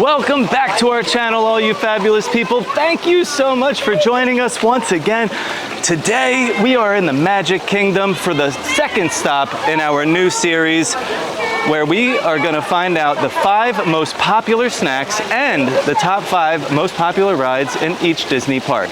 Welcome back to our channel, all you fabulous people. Thank you so much for joining us once again. Today, we are in the Magic Kingdom for the second stop in our new series, where we are gonna find out the 5 most popular snacks and the top 5 most popular rides in each Disney park.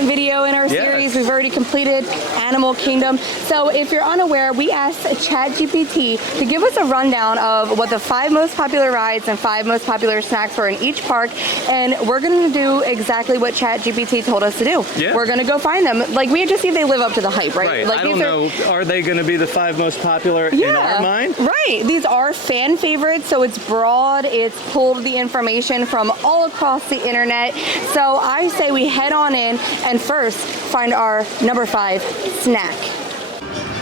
Video in our series. We've already completed Animal Kingdom. So if you're unaware, we asked ChatGPT to give us a rundown of what the 5 most popular rides and 5 most popular snacks were in each park, and we're going to do exactly what ChatGPT told us to do. Yeah. We're going to go find them. Like, we just see if they live up to the hype, right? Like, I don't know, are they going to be the 5 most popular in our mind? Right. These are fan favorites, so it's broad. It's pulled the information from all across the internet. So I say we head on in and first find our number 5 snack.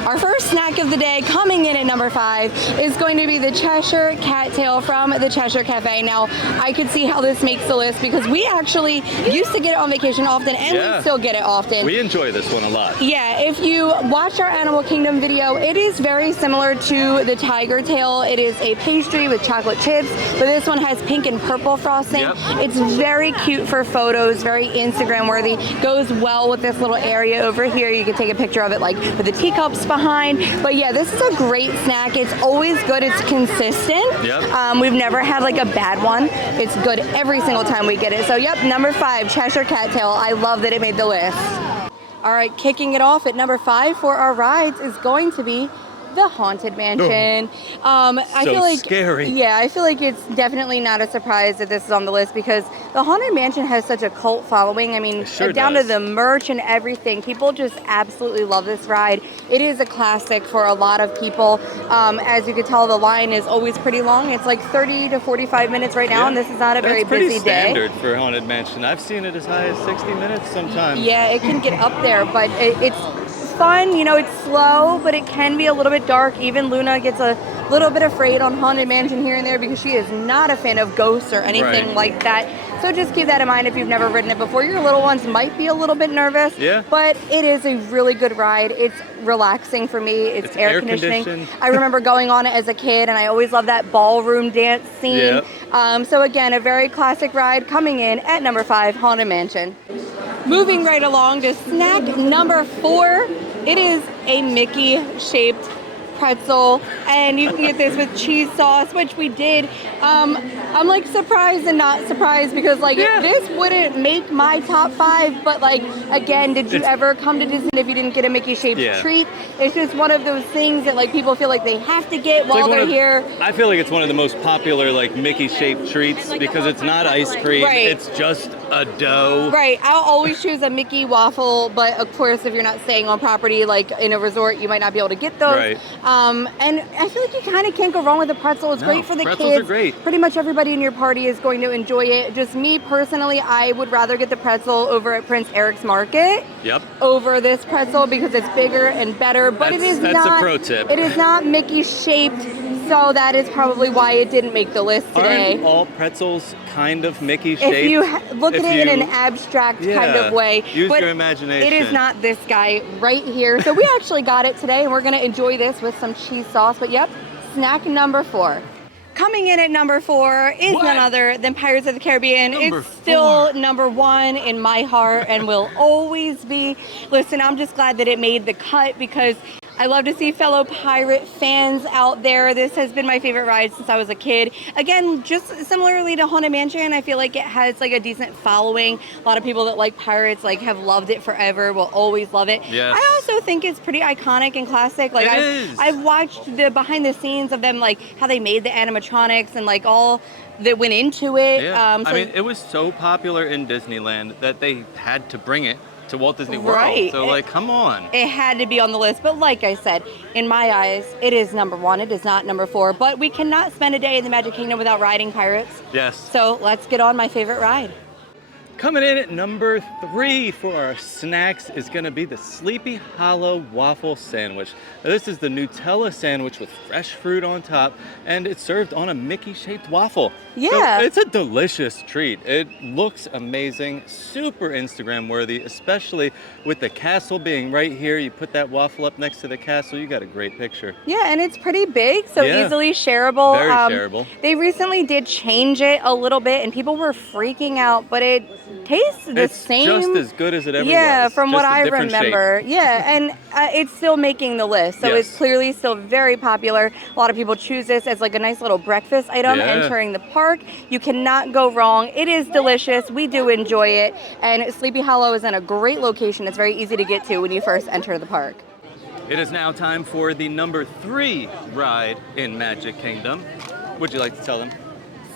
Our first snack of the day, coming in at number 5, is going to be the Cheshure Cattail from the Cheshure Cafe. Now, I could see how this makes the list because we actually used to get it on vacation often, and we still get it often. We enjoy this one a lot. Yeah, if you watch our Animal Kingdom video, it is very similar to the Tiger Tail. It is a pastry with chocolate chips, but this one has pink and purple frosting. Yep. It's very cute for photos, very Instagram worthy. Goes well with this little area over here. You can take a picture of it, like with the teacups behind. But yeah, this is a great snack. It's always good. It's consistent. Yep. We've never had like a bad one. It's good every single time we get it. So yep, number 5, Cheshure Cattail. I love that it made the list. All right, kicking it off at number 5 for our rides is going to be the Haunted Mansion. I feel like scary. Yeah, I feel like it's definitely not a surprise that this is on the list because the Haunted Mansion has such a cult following. I mean, down to the merch and everything. People just absolutely love this ride. It is a classic for a lot of people. As you can tell, the line is always pretty long. It's like 30 to 45 minutes right now, and this is not a very busy day. That's pretty standard for Haunted Mansion. I've seen it as high as 60 minutes sometimes. Yeah, it can get up there, but it's fun, you know, it's slow, but it can be a little bit dark. Even Luna gets a little bit afraid on Haunted Mansion here and there because she is not a fan of ghosts or anything like that. So just keep that in mind if you've never ridden it before. Your little ones might be a little bit nervous, but it is a really good ride. It's relaxing for me. It's air conditioning. I remember going on it as a kid, and I always loved that ballroom dance scene. So again, a very classic ride coming in at number 5, Haunted Mansion. Moving right along to snack number 4, it is a Mickey-shaped pretzel, and you can get this with cheese sauce, which we did. I'm like surprised and not surprised because like this wouldn't make my top 5, but like again, did you ever come to Disney if you didn't get a Mickey-shaped treat? It's just one of those things that like people feel like they have to get while they're here. I feel like it's one of the most popular like Mickey-shaped treats because it's not ice cream, it's just a dough. Right, I'll always choose a Mickey waffle, but of course if you're not staying on property like in a resort, you might not be able to get those. And I feel like you kind of can't go wrong with a pretzel. It's great for the kids. Pretzels are great. Pretty much everybody in your party is going to enjoy it. Just me personally, I would rather get the pretzel over at Prince Eric's Market over this pretzel because it's bigger and better. But that's a pro tip. It is not Mickey shaped, so that is probably why it didn't make the list today. Aren't all pretzels kind of Mickey shaped? If you look at it in an abstract kind of way. Use your imagination. It is not this guy right here. So we actually got it today, and we're going to enjoy this with some cheese sauce. But yep, snack number 4. Coming in at number 4 is none other than Pirates of the Caribbean. It's still number 1 in my heart and will always be. Listen, I'm just glad that it made the cut because I love to see fellow pirate fans out there. This has been my favorite ride since I was a kid. Again, just similarly to Haunted Mansion, I feel like it has like a decent following. A lot of people that like pirates like have loved it forever, will always love it. I also think it's pretty iconic and classic. Like I've watched the behind the scenes of them, like how they made the animatronics and like all that went into it. I mean, it was so popular in Disneyland that they had to bring it to Walt Disney World. So like, come on. It had to be on the list. But like I said, in my eyes, it is number 1. It is not number 4. But we cannot spend a day in the Magic Kingdom without riding pirates. So let's get on my favorite ride. Coming in at number 3 for our snacks is going to be the Sleepy Hollow Waffle Sandwich. Now, this is the Nutella sandwich with fresh fruit on top, and it's served on a Mickey-shaped waffle. Yeah. So it's a delicious treat. It looks amazing, super Instagram-worthy, especially with the castle being right here. You put that waffle up next to the castle, you got a great picture. Yeah, and it's pretty big, so Yeah. easily shareable. Very shareable. They recently did change it a little bit, and people were freaking out, but it tastes the same. It's just as good as it ever was. Yeah, from what just a I different remember. shape. Yeah, and it's still making the list, so Yes. it's clearly still very popular. A lot of people choose this as like a nice little breakfast item Yeah. entering the park. You cannot go wrong. It is delicious. We do enjoy it, and Sleepy Hollow is in a great location. It's very easy to get to when you first enter the park. It is now time for the number 3 ride in Magic Kingdom. Would you like to tell them?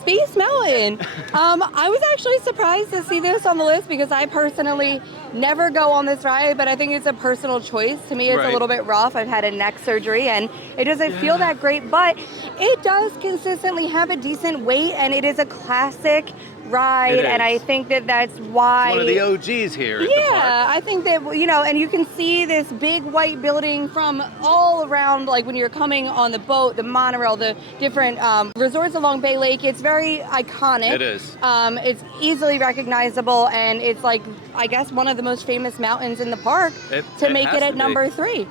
Space Mountain. I was actually surprised to see this on the list because I personally never go on this ride, but I think it's a personal choice. To me, it's Right. a little bit rough. I've had a neck surgery and it doesn't feel that great, but it does consistently have a decent weight and it is a classic ride, It and is. I think that that's why. One of the OGs here at the park. Yeah, I think that, you know, and you can see this big white building from all around, like when you're coming on the boat, the monorail, the different resorts along Bay Lake. It's very iconic. It is. It's easily recognizable, and it's like, I guess, one of the most famous mountains in the park to make has it to at be. number 3.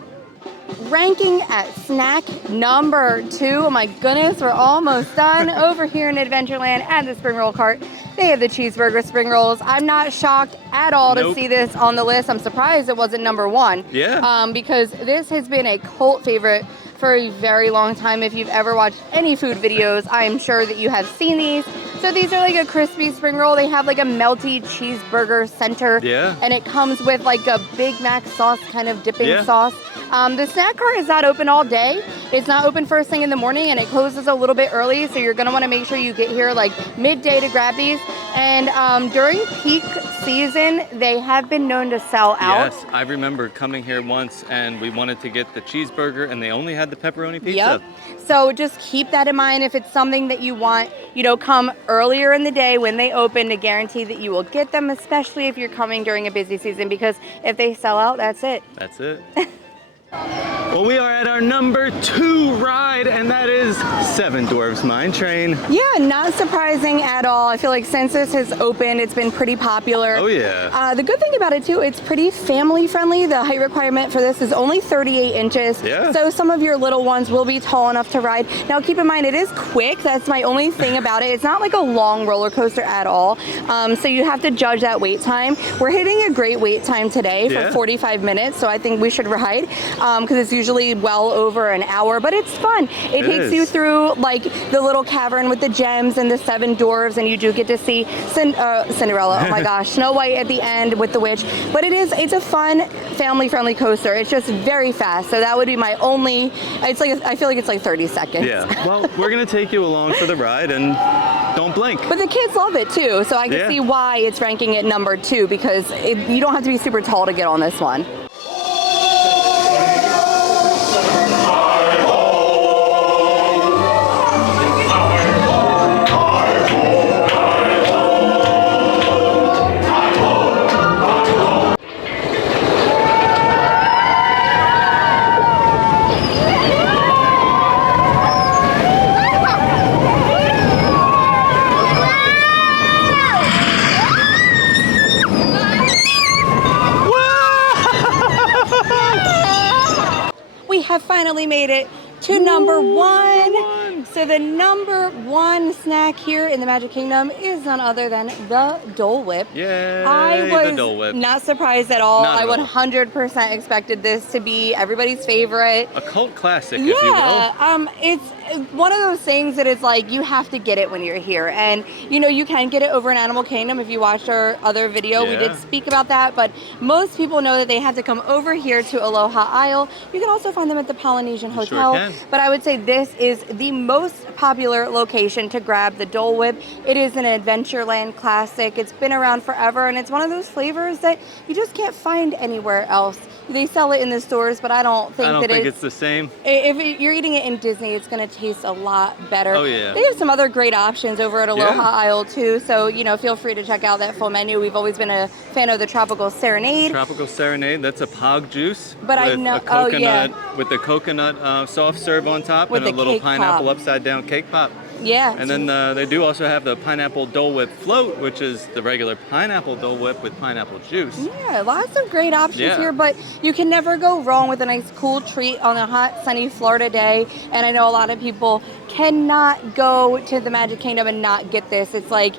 Ranking at snack number 2. Oh my goodness, we're almost done. Over here in Adventureland at the Spring Roll Cart, they have the Cheeseburger Spring Rolls. I'm not shocked at all to Nope. see this on the list. I'm surprised it wasn't number 1. Yeah. Because this has been a cult favorite for a very long time. If you've ever watched any food videos, I am sure that you have seen these. So these are like a crispy spring roll. They have like a melty cheeseburger center. Yeah. And it comes with like a Big Mac sauce kind of dipping Yeah. sauce. The snack cart is not open all day. It's not open first thing in the morning, and it closes a little bit early, so you're gonna wanna make sure you get here like midday to grab these. And during peak season, they have been known to sell out. Yes, I remember coming here once and we wanted to get the cheeseburger and they only had the pepperoni pizza. Yep. So just keep that in mind if it's something that you want, you know, come earlier in the day when they open to guarantee that you will get them, especially if you're coming during a busy season, because if they sell out, that's it. That's it. Well, we are at our number 2 ride, and that is Seven Dwarfs Mine Train. Yeah, not surprising at all. I feel like since this has opened, it's been pretty popular. Oh, yeah. The good thing about it too, it's pretty family friendly. The height requirement for this is only 38 inches. Yeah. So some of your little ones will be tall enough to ride. Now keep in mind, it is quick. That's my only thing about it. It's not like a long roller coaster at all. So you have to judge that wait time. We're hitting a great wait time today for Yeah. 45 minutes. So I think we should ride because it's usually well over an hour, but it's fun. It takes you is. through like the little cavern with the gems and the 7 dwarves, and you do get to see Cinderella. Oh my gosh, Snow White at the end with the witch. But it's a fun, family-friendly coaster. It's just very fast. So that would be my only. It's like I feel like it's like 30 seconds. Yeah. Well, we're gonna take you along for the ride and don't blink. But the kids love it too, so I can Yeah. see why it's ranking at number 2 because you don't have to be super tall to get on this one. We have finally made it to number 1. So the number 1 snack here in the Magic Kingdom is none other than the Dole Whip. Yay, I was the Dole Whip. not surprised at all. Not I at all. 100% expected this to be everybody's favorite. A cult classic, if you will. Yeah, it's one of those things that is like you have to get it when you're here, and you know you can get it over in Animal Kingdom. If you watched our other video, we Yeah. did speak about that. But most people know that they have to come over here to Aloha Isle. You can also find them at the Polynesian You sure Hotel. can. But I would say this is the most popular location to grab the Dole Whip. It is an Adventureland classic. It's been around forever, and it's one of those flavors that you just can't find anywhere else They sell it in the stores, but I don't think it's the same. You're eating it in Disney, it's going to taste a lot better. Oh, yeah. They have some other great options over at Aloha Yeah. Isle, too. So, you know, feel free to check out that full menu. We've always been a fan of the Tropical Serenade. Tropical Serenade, that's a pog juice But I with know- a coconut, oh, yeah. with the coconut soft serve on top With and a the little cake pineapple pop. upside down cake pop. Yeah. And then they do also have the pineapple Dole Whip float, which is the regular pineapple Dole Whip with pineapple juice. Yeah, lots of great options Yeah. here, but you can never go wrong with a nice cool treat on a hot, sunny Florida day. And I know a lot of people cannot go to the Magic Kingdom and not get this. It's like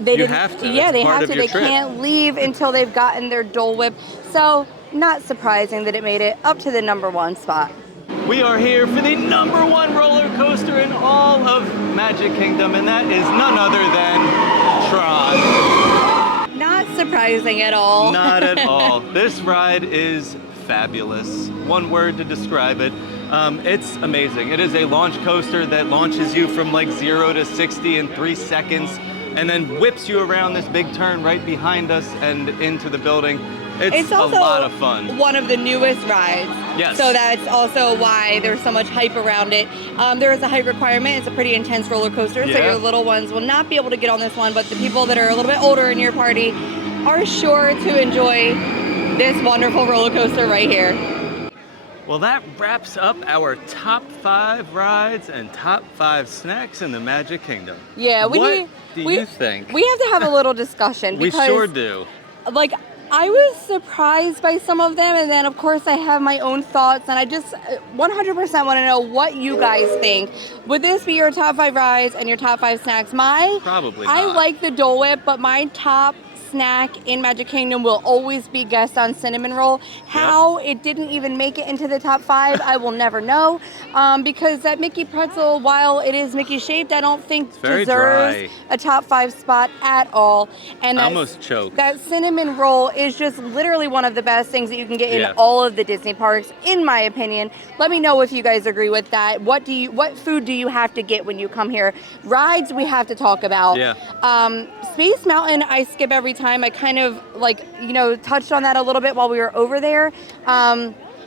they didn't. have to. Yeah, It's they part have of to. your They trip. can't leave until they've gotten their Dole Whip. So not surprising that it made it up to the #1 spot. We are here for the #1 roller coaster in all of Magic Kingdom, and that is none other than Tron. Not surprising at all. Not at all. This ride is fabulous. One word to describe it. It's amazing. It is a launch coaster that launches you from like 0 to 60 in 3 seconds and then whips you around this big turn right behind us and into the building. It's also a lot of fun. One of the newest rides. Yes. So that's also why there's so much hype around it. There is a height requirement. It's a pretty intense roller coaster, so Yeah. your little ones will not be able to get on this one, but the people that are a little bit older in your party are sure to enjoy this wonderful roller coaster right here. Well, that wraps up our top 5 rides and top 5 snacks in the Magic Kingdom. Yeah, What do you think? We have to have a little discussion We because sure do. like I was surprised by some of them, and then of course I have my own thoughts, and I just 100% want to know what you guys think. Would this be your top 5 rides and your top 5 snacks? Probably I not. like the Dole Whip, but my top snack in Magic Kingdom will always be Gaston Cinnamon Roll. How it didn't even make it into the top 5, I will never know. Because that Mickey Pretzel, while it is Mickey shaped, I don't think very deserves dry. a top 5 spot at all. And I that- almost choked. That cinnamon roll is just literally one of the best things that you can get in Yeah. all of the Disney parks, in my opinion. Let me know if you guys agree with that. What food do you have to get when you come here? Rides we have to talk about. Yeah. Space Mountain I skip every time. I kind of touched on that a little bit while we were over there.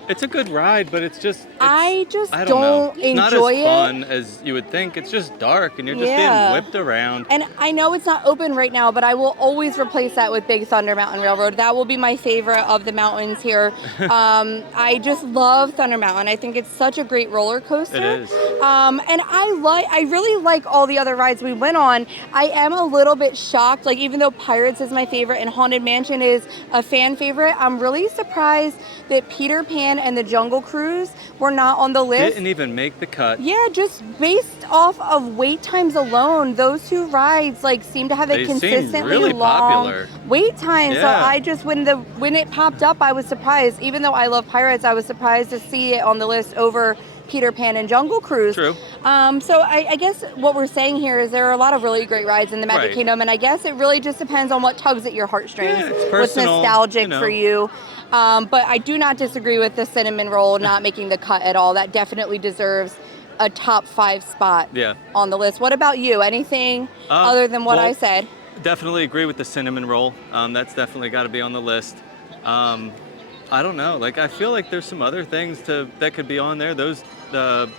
It's a good ride, but it's just... I just don't don't know. It's not enjoy as it. fun as you would think. It's just dark, and you're just Yeah. being whipped around. And I know it's not open right now, but I will always replace that with Big Thunder Mountain Railroad. That will be my favorite of the mountains here. I just love Thunder Mountain. I think it's such a great roller coaster. It is. And I really like all the other rides we went on. I am a little bit shocked, like even though Pirates is my favorite and Haunted Mansion is a fan favorite, I'm really surprised that Peter Pan and the Jungle Cruise were not on the list. Didn't even make the cut. Yeah, just based off of wait times alone, those 2 rides seem to have a They seem consistently really long popular. wait time. So Yeah. I just when it popped up, I was surprised. Even though I love Pirates, I was surprised to see it on the list over Peter Pan and Jungle Cruise. True. So I guess what we're saying here is there are a lot of really great rides in the Magic Right. Kingdom, and I guess it really just depends on what tugs at your heartstrings. Yeah, it's what's personal, nostalgic you know. for you. But I do not disagree with the cinnamon roll not making the cut at all. That definitely deserves a top 5 spot Yeah. on the list. What about you? Anything other than what well, I said? Definitely agree with the cinnamon roll. That's definitely got to be on the list. I don't know. I feel like there's some other things that could be on there. Those the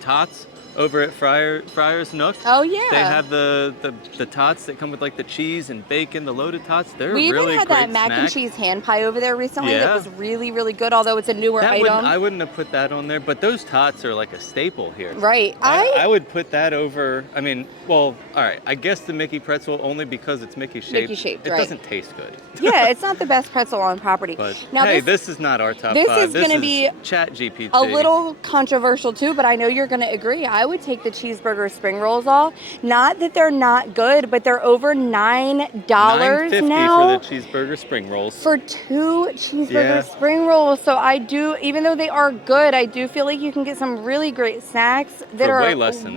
tots over at Friar's Nook. Oh yeah. They have the tots that come with the cheese and bacon, the loaded tots. They're We really even had great that mac and snack. cheese hand pie over there recently Yeah. that was really, really good, although it's a newer item. I wouldn't have put that on there, but those tots are like a staple here. Right. I would put that over. I mean, well, all right. I guess the Mickey pretzel only because it's Mickey shaped. Mickey shaped, It right. doesn't taste good. Yeah, it's not the best pretzel on property. But Now hey, this is not our top this 5. is gonna be ChatGPT. a little controversial too, but I know you're going to agree. I would take the cheeseburger spring rolls off. Not that they're not good, but they're over $9 $9.50 now for the cheeseburger spring rolls. for 2 cheeseburger Yeah. spring rolls. So I do, even though they are good, I do feel like you can get some really great snacks that For are way less than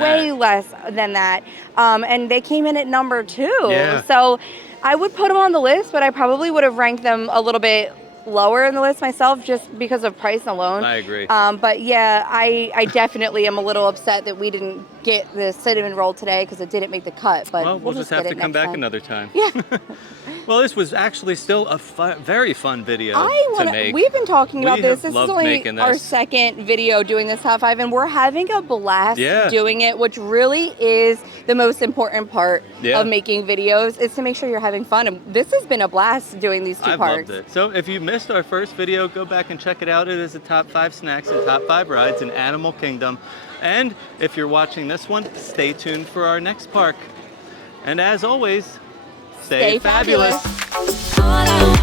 that. And they came in at number 2. Yeah. So I would put them on the list, but I probably would have ranked them a little bit lower in the list myself just because of price alone. I agree. But yeah, I definitely am a little upset that we didn't get the cinnamon roll today because it didn't make the cut. But Well, we'll just have get to it come next back time. another time. Yeah. Well, this was actually still a very fun video to make. We've been talking about this. This is loved only making our this. second video doing this top 5, and we're having a blast Yeah. doing it, which really is the most important part Yeah. of making videos, is to make sure you're having fun. And this has been a blast doing these 2 I've parts. loved it. So if you missed our first video, go back and check it out. It is the top 5 snacks and top 5 rides in Animal Kingdom. And if you're watching this one, stay tuned for our next park. And as always, stay fabulous. fabulous. All I